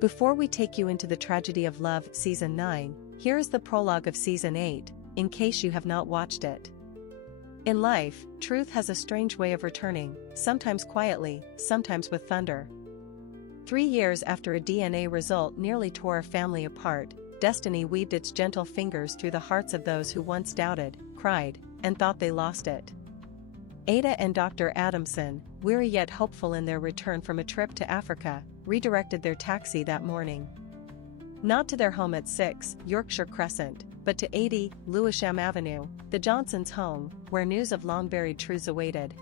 Before we take you into the tragedy of love, Season 9, here is the prologue of Season 8, in case you have not watched it. In life, truth has a strange way of returning, sometimes quietly, sometimes with thunder. 3 years after a DNA result nearly tore a family apart, destiny weaved its gentle fingers through the hearts of those who once doubted, cried, and thought they lost it. Ada and Dr. Adamson, weary yet hopeful in their return from a trip to Africa, redirected their taxi that morning. Not to their home at 6 Yorkshire Crescent, but to 80 Lewisham Avenue, the Johnsons' home, where news of long-buried truths awaited.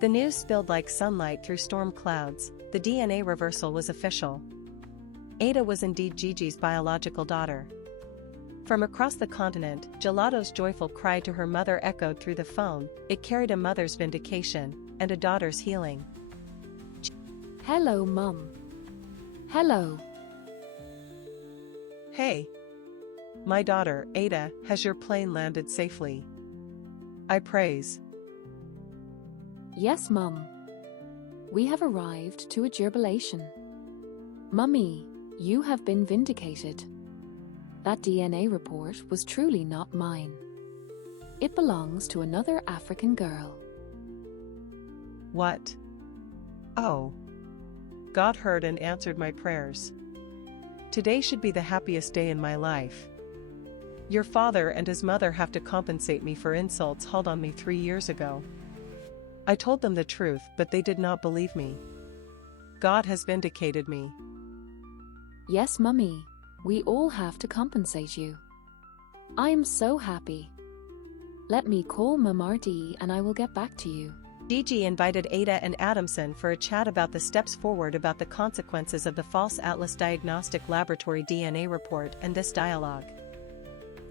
The news spilled like sunlight through storm clouds. The DNA reversal was official. Ada was indeed Gigi's biological daughter. From across the continent, Jolato's joyful cry to her mother echoed through the phone. It carried a mother's vindication, and a daughter's healing. Hello, Mum. Hello. Hey. My daughter, Ada, has your plane landed safely? I praise. Yes, Mum. We have arrived to a jubilation. Mummy, you have been vindicated. That DNA report was truly not mine. It belongs to another African girl. What? Oh. God heard and answered my prayers. Today should be the happiest day in my life. Your father and his mother have to compensate me for insults hauled on me 3 years ago. I told them the truth, but they did not believe me. God has vindicated me. Yes, Mummy. We all have to compensate you. I am so happy. Let me call Mamardi and I will get back to you. Gigi invited Ada and Adamson for a chat about the steps forward about the consequences of the false Atlas Diagnostic Laboratory DNA report and this dialogue.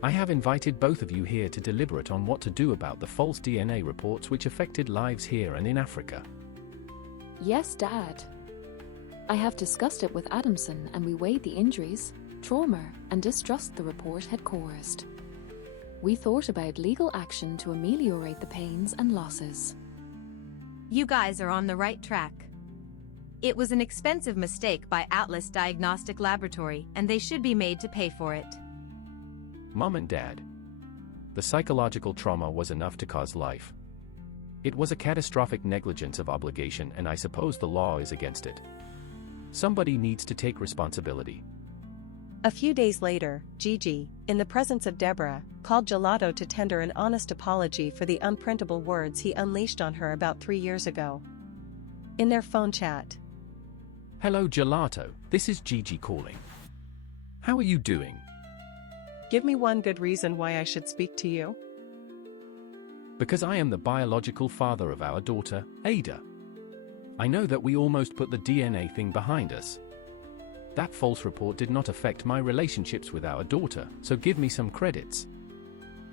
I have invited both of you here to deliberate on what to do about the false DNA reports which affected lives here and in Africa. Yes, Dad. I have discussed it with Adamson and we weighed the injuries, trauma, and distrust the report had caused. We thought about legal action to ameliorate the pains and losses. You guys are on the right track. It was an expensive mistake by Atlas Diagnostic Laboratory and they should be made to pay for it. Mom and Dad. The psychological trauma was enough to cause life. It was a catastrophic negligence of obligation and I suppose the law is against it. Somebody needs to take responsibility. A few days later, Gigi, in the presence of Deborah, called Jolato to tender an honest apology for the unprintable words he unleashed on her about 3 years ago. In their phone chat. Hello Jolato, this is Gigi calling. How are you doing? Give me one good reason why I should speak to you. Because I am the biological father of our daughter, Ada. I know that we almost put the DNA thing behind us. That false report did not affect my relationships with our daughter, so give me some credits.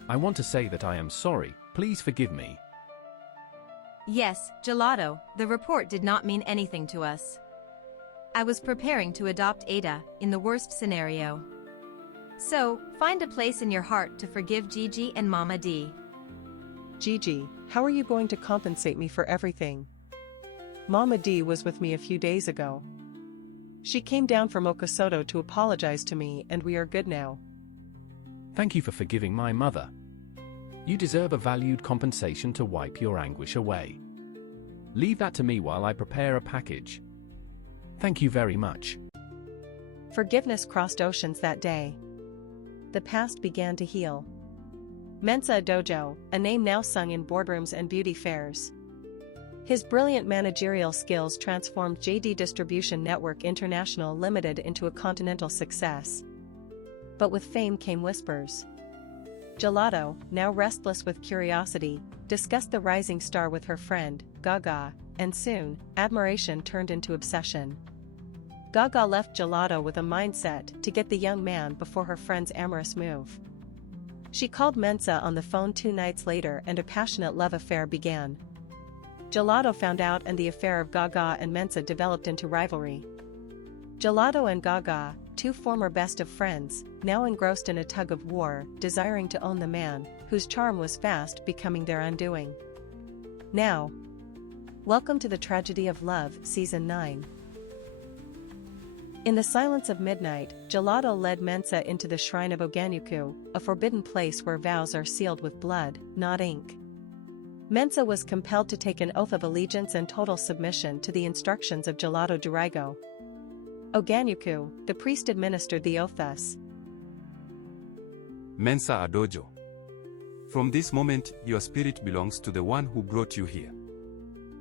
I want to say that I am sorry, please forgive me. Yes, Jolato, the report did not mean anything to us. I was preparing to adopt Ada, in the worst scenario. So, find a place in your heart to forgive Gigi and Mama D. Gigi, how are you going to compensate me for everything? Mama D was with me a few days ago. She came down from Okasoto to apologize to me and we are good now. Thank you for forgiving my mother. You deserve a valued compensation to wipe your anguish away. Leave that to me while I prepare a package. Thank you very much. Forgiveness crossed oceans that day. The past began to heal. Mensah Dojo, a name now sung in boardrooms and beauty fairs. His brilliant managerial skills transformed JD Distribution Network International Limited into a continental success. But with fame came whispers. Jolato, now restless with curiosity, discussed the rising star with her friend, Gaga, and soon, admiration turned into obsession. Gaga left Jolato with a mindset to get the young man before her friend's amorous move. She called Mensah on the phone 2 nights later and a passionate love affair began. Jolato found out and the affair of Gaga and Mensah developed into rivalry. Jolato and Gaga, 2 former best of friends, now engrossed in a tug of war, desiring to own the man, whose charm was fast becoming their undoing. Now, welcome to the Tragedy of Love, Season 9. In the silence of midnight, Jolato led Mensah into the shrine of Oganuku, a forbidden place where vows are sealed with blood, not ink. Mensah was compelled to take an oath of allegiance and total submission to the instructions of Jolato Durago. Oganuku, the priest administered the oath thus. Mensah Adojo. From this moment, your spirit belongs to the one who brought you here.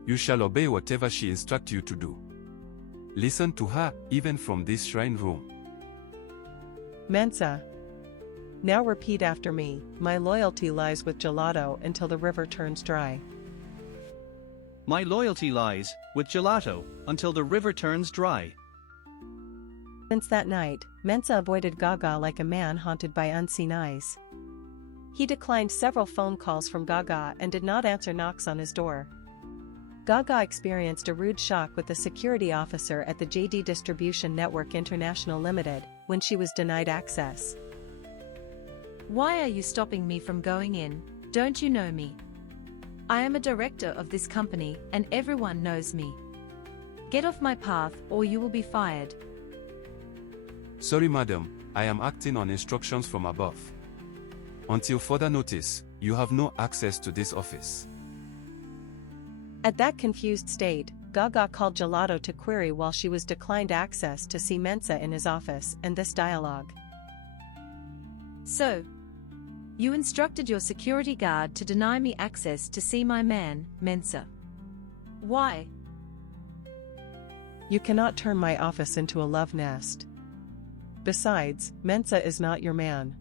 You shall obey whatever she instructs you to do. Listen to her, even from this shrine room. Mensah. Now repeat after me, my loyalty lies with Jolato until the river turns dry. My loyalty lies with Jolato until the river turns dry. Since that night, Mensah avoided Gaga like a man haunted by unseen eyes. He declined several phone calls from Gaga and did not answer knocks on his door. Gaga experienced a rude shock with the security officer at the JD Distribution Network International Limited when she was denied access. Why are you stopping me from going in? Don't you know me? I am a director of this company and everyone knows me. Get off my path or you will be fired. Sorry madam, I am acting on instructions from above. Until further notice, you have no access to this office. At that confused state, Gaga called Jolato to query while she was declined access to see Mensah in his office and this dialogue. So, you instructed your security guard to deny me access to see my man, Mensah. Why? You cannot turn my office into a love nest. Besides, Mensah is not your man.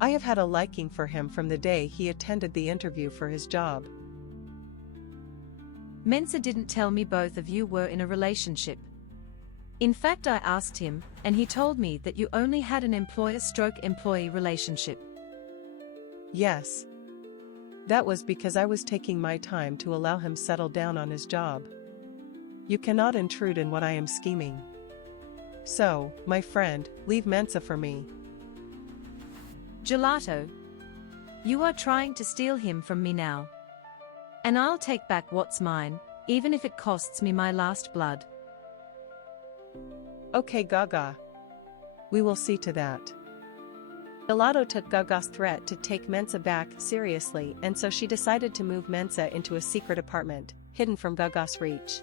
I have had a liking for him from the day he attended the interview for his job. Mensah didn't tell me both of you were in a relationship. In fact, I asked him, and he told me that you only had an employer-employee relationship. Yes. That was because I was taking my time to allow him settle down on his job. You cannot intrude in what I am scheming. So, my friend, leave Mensah for me. Jolato, you are trying to steal him from me now. And I'll take back what's mine, even if it costs me my last blood. Okay Gaga. We will see to that. Jolato took Gaga's threat to take Mensah back seriously, and so she decided to move Mensah into a secret apartment, hidden from Gaga's reach.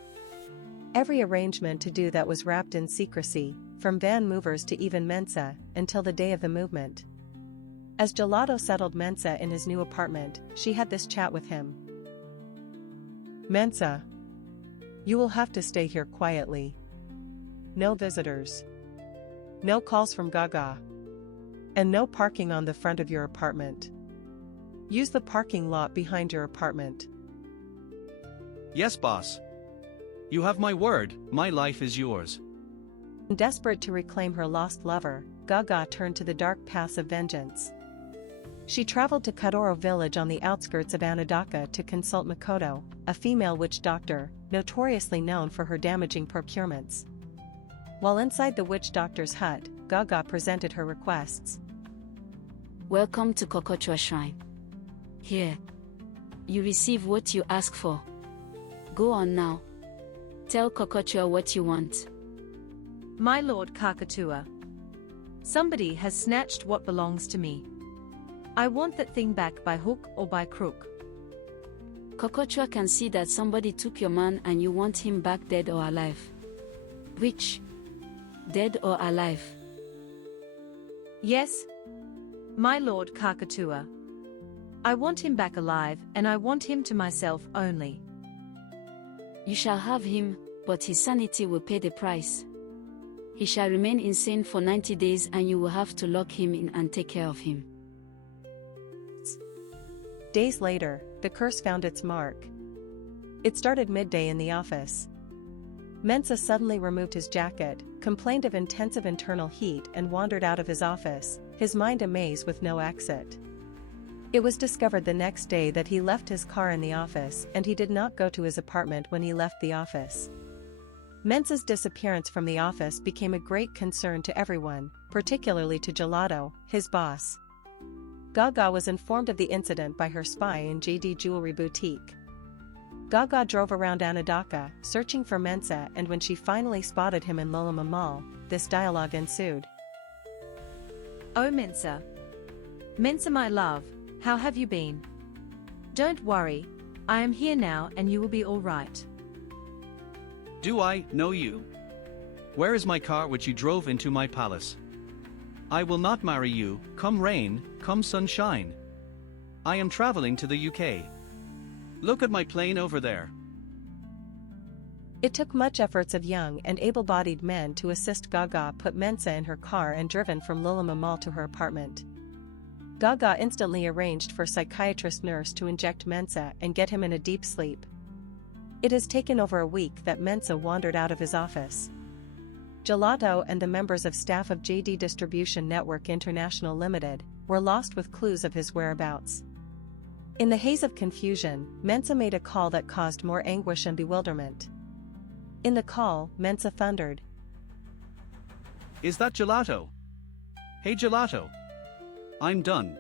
Every arrangement to do that was wrapped in secrecy, from van movers to even Mensah, until the day of the movement. As Jolato settled Mensah in his new apartment, she had this chat with him. Mensah. You will have to stay here quietly. No visitors. No calls from Gaga. And no parking on the front of your apartment. Use the parking lot behind your apartment. Yes, boss. You have my word, my life is yours. Desperate to reclaim her lost lover, Gaga turned to the dark paths of vengeance. She traveled to Kadoro village on the outskirts of Anudaka to consult Makoto, a female witch doctor, notoriously known for her damaging procurements. While inside the witch doctor's hut, Gaga presented her requests. Welcome to Kokochwa Shrine. Here. You receive what you ask for. Go on now. Tell Kokochwa what you want. My lord Kakatua. Somebody has snatched what belongs to me. I want that thing back by hook or by crook. Kokochwa can see that somebody took your man and you want him back dead or alive. Which? Dead or alive? Yes. My lord Kakatua. I want him back alive and I want him to myself only. You shall have him, but his sanity will pay the price. He shall remain insane for 90 days and you will have to lock him in and take care of him. Days later, the curse found its mark. It started midday in the office. Mensah suddenly removed his jacket, complained of intensive internal heat and wandered out of his office, his mind a maze with no exit. It was discovered the next day that he left his car in the office and he did not go to his apartment when he left the office. Mensah's disappearance from the office became a great concern to everyone, particularly to Jolato, his boss. Gaga was informed of the incident by her spy in JD Jewelry Boutique. Gaga drove around Anudaka, searching for Mensah, and when she finally spotted him in Lolima Mall, this dialogue ensued. Oh Mensah. Mensah my love, how have you been? Don't worry, I am here now and you will be all right. Do I know you? Where is my car which you drove into my palace? I will not marry you, come rain, come sunshine. I am traveling to the UK. Look at my plane over there. It took much efforts of young and able-bodied men to assist Gaga put Mensah in her car and driven from Lolima Mall to her apartment. Gaga instantly arranged for a psychiatrist nurse to inject Mensah and get him in a deep sleep. It has taken over a week that Mensah wandered out of his office. Jolato and the members of staff of JD Distribution Network International Limited were lost with clues of his whereabouts. In the haze of confusion, Mensah made a call that caused more anguish and bewilderment. In the call, Mensah thundered. Is that Jolato? Hey Jolato. I'm done.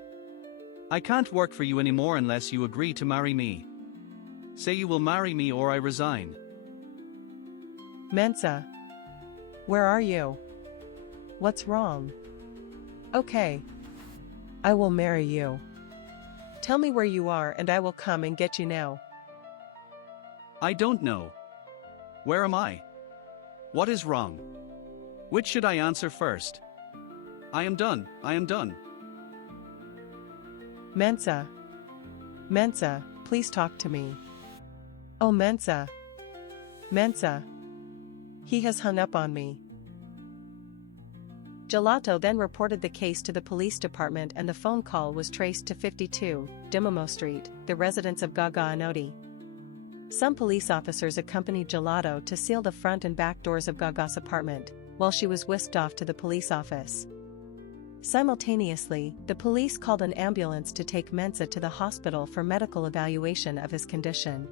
I can't work for you anymore unless you agree to marry me. Say you will marry me or I resign. Mensah. Where are you? What's wrong? Okay. I will marry you. Tell me where you are and I will come and get you now. I don't know. Where am I? What is wrong? Which should I answer first? I am done, I am done. Mensah. Mensah, please talk to me. Oh Mensah. Mensah. He has hung up on me. Jolato then reported the case to the police department and the phone call was traced to 52, Dimamo Street, the residence of Gaga Anodi. Some police officers accompanied Jolato to seal the front and back doors of Gaga's apartment, while she was whisked off to the police office. Simultaneously, the police called an ambulance to take Mensah to the hospital for medical evaluation of his condition.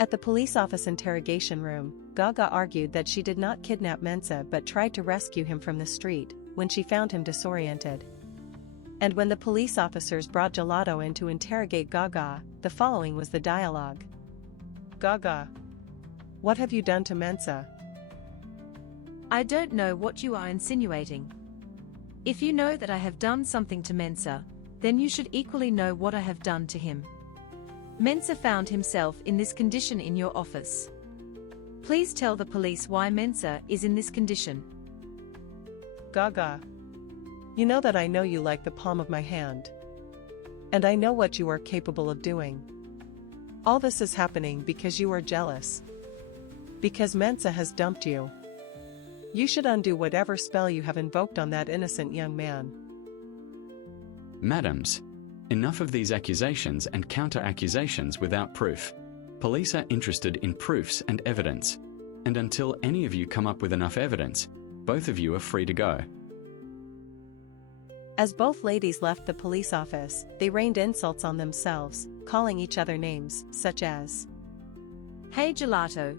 At the police office interrogation room, Gaga argued that she did not kidnap Mensah but tried to rescue him from the street, when she found him disoriented. And when the police officers brought Jolato in to interrogate Gaga, the following was the dialogue. Gaga. What have you done to Mensah? I don't know what you are insinuating. If you know that I have done something to Mensah, then you should equally know what I have done to him. Mensah found himself in this condition in your office. Please tell the police why Mensah is in this condition. Gaga. You know that I know you like the palm of my hand. And I know what you are capable of doing. All this is happening because you are jealous. Because Mensah has dumped you. You should undo whatever spell you have invoked on that innocent young man. Madams, enough of these accusations and counter-accusations without proof. Police are interested in proofs and evidence. And until any of you come up with enough evidence, both of you are free to go. As both ladies left the police office, they rained insults on themselves, calling each other names, such as, Hey Jolato.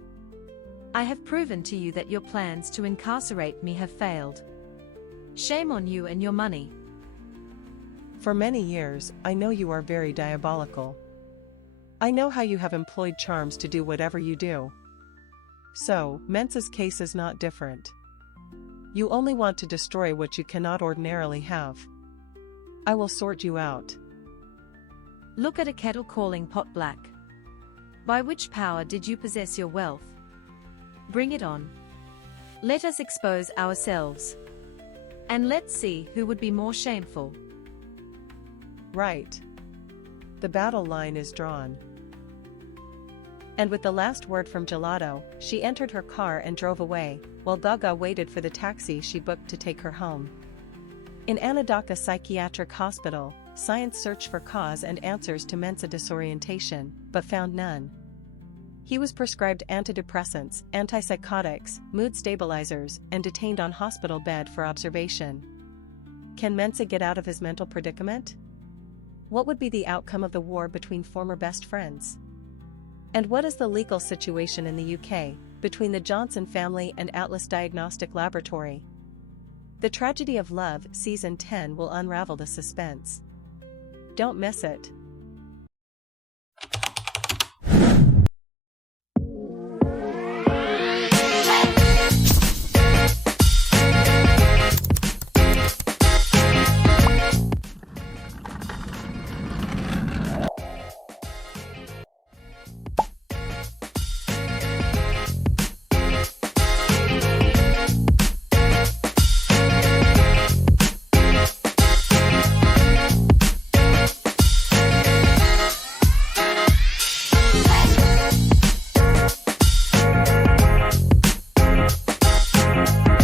I have proven to you that your plans to incarcerate me have failed. Shame on you and your money. For many years, I know you are very diabolical. I know how you have employed charms to do whatever you do. So, Mensah's case is not different. You only want to destroy what you cannot ordinarily have. I will sort you out. Look at a kettle calling pot black. By which power did you possess your wealth? Bring it on. Let us expose ourselves. And let's see who would be more shameful. Right. The battle line is drawn. And with the last word from Jolato, she entered her car and drove away, while Gaga waited for the taxi she booked to take her home. In Anudaka Psychiatric Hospital, science searched for cause and answers to Mensah disorientation, but found none. He was prescribed antidepressants, antipsychotics, mood stabilizers, and detained on hospital bed for observation. Can Mensah get out of his mental predicament? What would be the outcome of the war between former best friends? And what is the legal situation in the UK, between the Johnson family and Atlas Diagnostic Laboratory? The Tragedy of Love, Season 10 will unravel the suspense. Don't miss it. Bye.